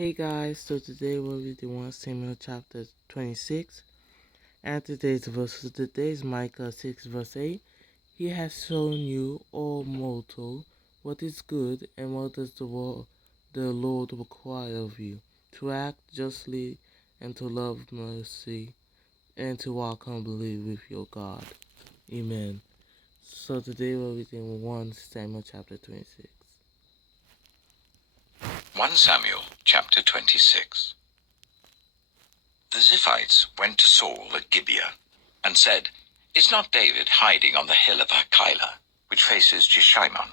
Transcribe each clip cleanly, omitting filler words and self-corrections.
Hey guys, so today we'll be doing 1 Samuel chapter 26, and today's verses. Today is Micah 6 verse 8. He has shown you, O mortal, what is good, and what does the Lord require of you, to act justly, and to love mercy, and to walk humbly with your God. Amen. So today we'll be doing 1 Samuel chapter 26. 1 Samuel chapter 26. The Ziphites went to Saul at Gibeah and said, "Is not David hiding on the hill of Hachilah, which faces Jeshimon?"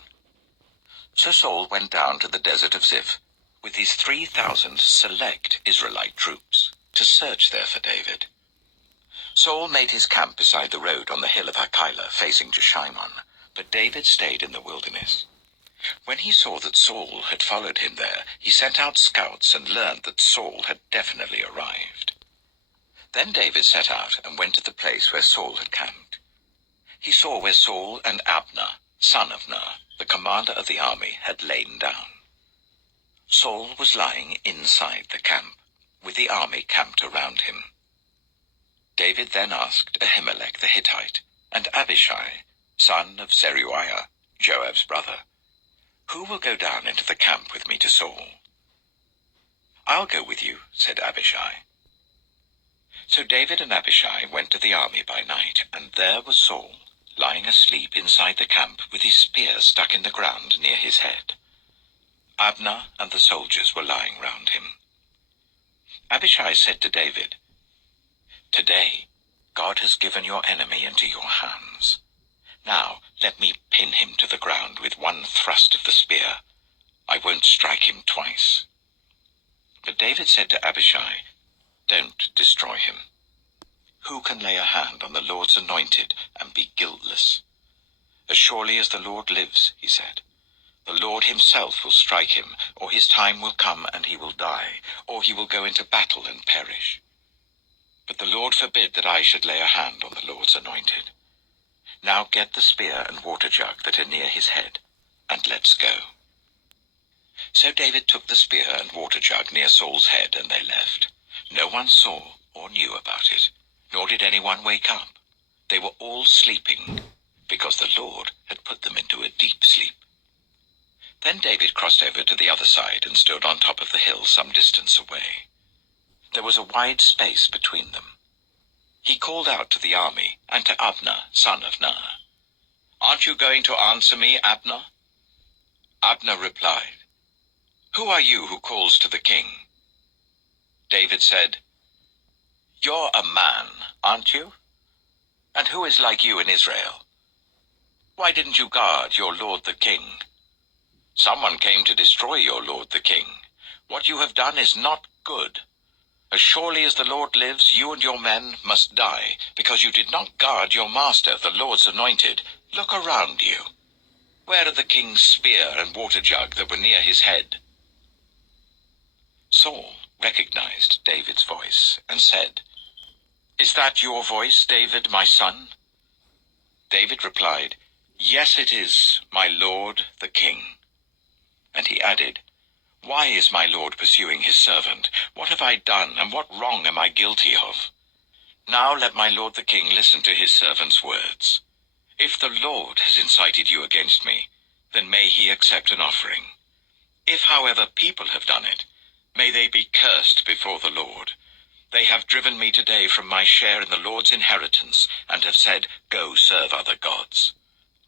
So Saul went down to the desert of Ziph with his 3,000 select Israelite troops to search there for David. Saul made his camp beside the road on the hill of Hachilah facing Jeshimon, but David stayed in the wilderness. When he saw that Saul had followed him there, he sent out scouts and learned that Saul had definitely arrived. Then David set out and went to the place where Saul had camped. He saw where Saul and Abner, son of Ner, the commander of the army, had lain down. Saul was lying inside the camp, with the army camped around him. David then asked Ahimelech the Hittite and Abishai, son of Zeruiah, Joab's brother, "Who will go down into the camp with me to Saul?" "I'll go with you," said Abishai. So David and Abishai went to the army by night, and there was Saul, lying asleep inside the camp with his spear stuck in the ground near his head. Abner and the soldiers were lying round him. Abishai said to David, "Today God has given your enemy into your hands. Now let me pin him to the ground with one thrust of the spear. I won't strike him twice." But David said to Abishai, "Don't destroy him. Who can lay a hand on the Lord's anointed and be guiltless? As surely as the Lord lives," he said, "the Lord himself will strike him, or his time will come and he will die, or he will go into battle and perish. But the Lord forbid that I should lay a hand on the Lord's anointed. Now get the spear and water jug that are near his head, and let's go." So David took the spear and water jug near Saul's head, and they left. No one saw or knew about it, nor did anyone wake up. They were all sleeping, because the Lord had put them into a deep sleep. Then David crossed over to the other side and stood on top of the hill some distance away. There was a wide space between them. He called out to the army and to Abner, son of Ner, "Aren't you going to answer me, Abner?" Abner replied, "Who are you who calls to the king?" David said, "You're a man, aren't you? And who is like you in Israel? Why didn't you guard your lord the king? Someone came to destroy your lord the king. What you have done is not good. As surely as the Lord lives, you and your men must die, because you did not guard your master, the Lord's anointed. Look around you. Where are the king's spear and water jug that were near his head?" Saul recognized David's voice and said, "Is that your voice, David, my son?" David replied, "Yes, it is, my lord the king." And he added, "Why is my lord pursuing his servant? What have I done, and what wrong am I guilty of? Now let my lord the king listen to his servant's words. If the Lord has incited you against me, then may he accept an offering. If, however, people have done it, may they be cursed before the Lord. They have driven me today from my share in the Lord's inheritance, and have said, 'Go serve other gods.'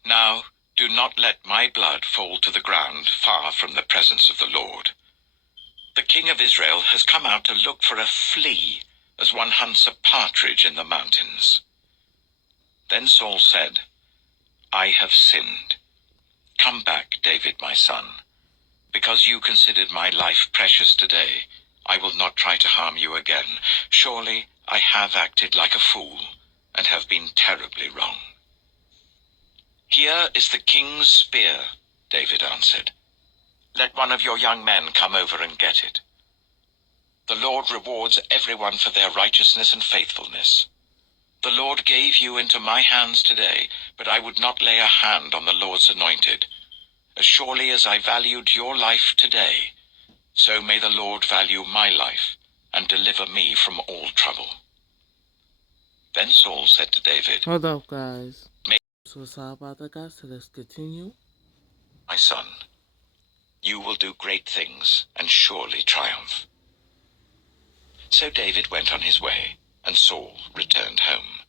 Now do not let my blood fall to the ground far from the presence of the Lord. The king of Israel has come out to look for a flea, as one hunts a partridge in the mountains." Then Saul said, "I have sinned. Come back, David, my son. Because you considered my life precious today, I will not try to harm you again. Surely I have acted like a fool, and have been terribly wrong." "Here is the king's spear," David answered. "Let one of your young men come over and get it. The Lord rewards everyone for their righteousness and faithfulness. The Lord gave you into my hands today, but I would not lay a hand on the Lord's anointed. As surely as I valued your life today, so may the Lord value my life and deliver me from all trouble. Then Saul said to David, Hold up, guys. So sorry about that, guys. So let's continue. My son, you will do great things and surely triumph. So David went on his way, and Saul returned home.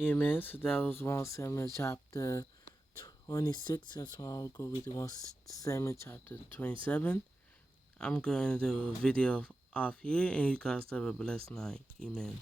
Amen. So that was 1 Samuel chapter 26. That's why I'll go with 1 Samuel chapter 27. I'm going to do a video off here, and you guys have a blessed night. Amen.